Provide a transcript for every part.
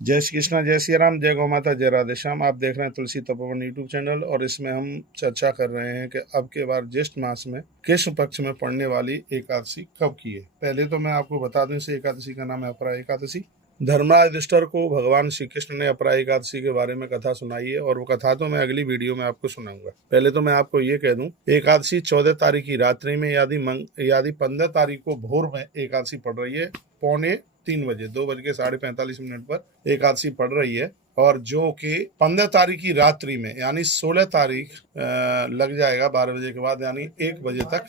जय श्री कृष्णा, जय श्री राम, जय गौ माता, जय राधे श्याम। आप देख रहे हैं तुलसी तपोवन यूट्यूब चैनल और इसमें हम चर्चा कर रहे हैं कि अब के बार ज्येष्ठ मास में कृष्ण पक्ष में पड़ने वाली एकादशी कब की है। पहले तो मैं आपको बता दूं, इस एकादशी का नाम है अपरा एकादशी। धर्मराज युधिष्ठिर को भगवान श्री कृष्ण ने अपरा एकादशी के बारे में कथा सुनाई है और वो कथा तो मैं अगली वीडियो में आपको सुनाऊंगा। पहले तो मैं आपको ये कह दूं, एकादशी 14 तारीख की रात्रि में यदि 15 तारीख को भोर में एकादशी पड़ रही है, 2:45 बजे 2:45 पर एकादशी पड़ रही है, और जो कि 15 तारीख की रात्रि में यानी 16 तारीख लग जाएगा 12 बजे के बाद, यानी 1 बजे तक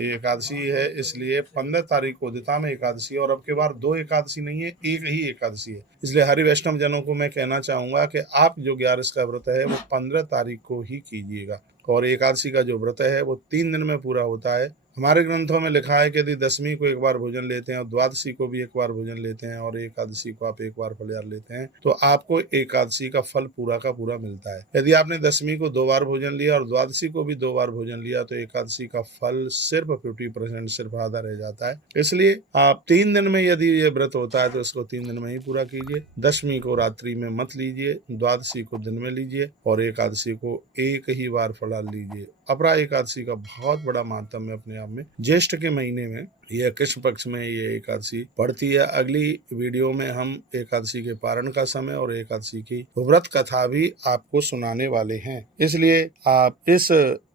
ये एकादशी है। इसलिए 15 तारीख को उदिता में एकादशी है और अब के बार 2 एकादशी नहीं है, एक ही एकादशी है। इसलिए हरि वैष्णव जनों को मैं कहना चाहूंगा कि आप जो 11 का व्रत है वो 15 तारीख को ही कीजिएगा, और एकादशी का जो व्रत है वो 3 दिन में पूरा होता है। हमारे ग्रंथों में लिखा है कि यदि दशमी को एक बार भोजन लेते हैं और द्वादशी को भी एक बार भोजन लेते हैं और एकादशी को आप एक बार फलहार लेते हैं तो आपको एकादशी का फल पूरा का पूरा मिलता है। यदि आपने दशमी को 2 बार भोजन लिया और द्वादशी को भी 2 बार भोजन लिया तो एकादशी का फल सिर्फ 50%, सिर्फ आधा रह जाता है। इसलिए आप 3 दिन में यदि ये व्रत होता है तो इसको 3 दिन में ही पूरा कीजिए। दशमी को रात्रि में मत लीजिए, द्वादशी को दिन में लीजिए और एकादशी को एक ही बार फलहार लीजिए। अपरा एकादशी का बहुत बड़ा महात्म्य अपने आप में। ज्येष्ठ के महीने में यह कृष्ण पक्ष में ये एकादशी पड़ती है। अगली वीडियो में हम एकादशी के पारण का समय और एकादशी की व्रत कथा भी आपको सुनाने वाले हैं। इसलिए आप इस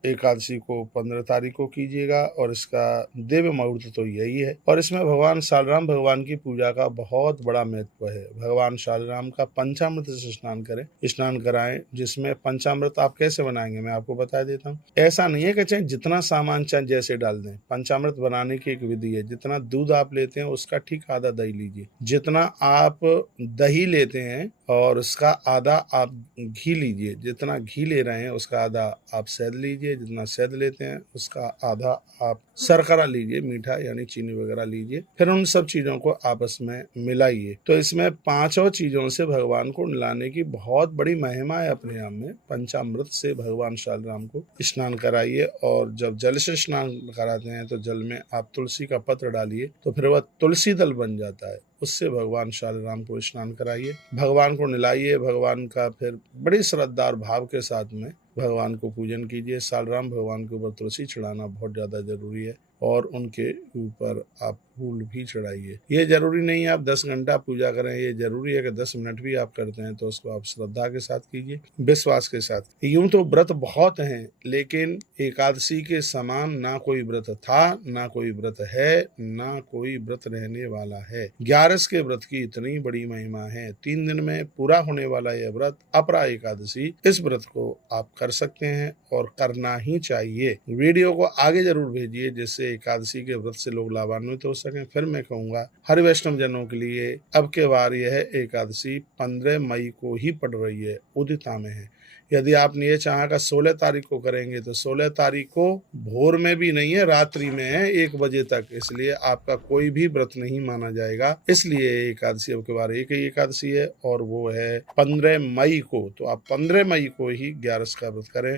एकादशी को 15 तारीख को कीजिएगा और इसका दिव्य मुहूर्त तो यही है। और इसमें भगवान शालराम भगवान की पूजा का बहुत बड़ा महत्व है। भगवान शालराम का पंचामृत से स्नान कराएं, जिसमें पंचामृत आप कैसे बनाएंगे मैं आपको बता देता हूँ। ऐसा नहीं है कि चाहे जितना सामान चाहे जैसे डाल दें। पंचामृत बनाने की एक विधि है। जितना दूध आप लेते हैं उसका ठीक आधा दही लीजिए, जितना आप दही लेते हैं और उसका आधा आप घी लीजिए, जितना घी ले रहे हैं उसका आधा आप शहद लीजिए, जितना शहद लेते हैं उसका आधा आप शर्करा लीजिए, मीठा यानी चीनी वगैरह लीजिए। फिर उन सब चीजों को आपस में मिलाइए। तो इसमें 5 चीजों से भगवान को मिलाने की बहुत बड़ी महिमा है अपने आप में। पंचामृत से भगवान शालराम को स्नान कराइए और जब जल से स्नान कराते हैं तो जल में आप तुलसी का पत्र डालिए तो फिर वह तुलसी दल बन जाता है। उससे भगवान शालराम को स्नान कराइए, भगवान को नहलाइए, भगवान का फिर बड़ी श्रद्धा और भाव के साथ में भगवान को पूजन कीजिए। शालराम भगवान के ऊपर तुलसी चढ़ाना बहुत ज्यादा जरूरी है और उनके ऊपर आप फूल भी चढ़ाइए। ये जरूरी नहीं है आप 10 घंटा पूजा करें, ये जरूरी है कि 10 मिनट भी आप करते हैं तो उसको आप श्रद्धा के साथ कीजिए, विश्वास के साथ। यूं तो व्रत बहुत हैं, लेकिन एकादशी के समान ना कोई व्रत था, ना कोई व्रत है, ना कोई व्रत रहने वाला है। 11 के व्रत की इतनी बड़ी महिमा है। 3 दिन में पूरा होने वाला यह व्रत अपरा एकादशी, इस व्रत को आप कर सकते हैं और करना ही चाहिए। वीडियो को आगे जरूर भेजिए जिससे एकादशी के व्रत से लोग लाभान्वित हो सकें। फिर मैं कहूंगा हरि वैष्णव जनों के लिए अब के बार यह एकादशी 15 मई को ही पड़ रही है, उदिता में है। यदि आपने ये चाहा कि 16 तारीख को करेंगे तो 16 तारीख को भोर में भी नहीं है, रात्रि में है 1 बजे तक। इसलिए आपका कोई भी व्रत नहीं माना जाएगा। इसलिए एकादशी अब के बार एक ही एकादशी है और वो है 15 मई को। तो आप 15 मई को ही 11 का व्रत करें।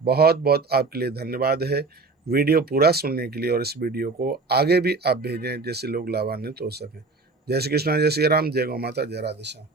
बहुत बहुत आपके लिए धन्यवाद है वीडियो पूरा सुनने के लिए, और इस वीडियो को आगे भी आप भेजें जिससे लोग लाभान्वित हो सकें। जय श्री कृष्णा, जय श्री राम, जय गौ माता, जय राधे श्याम।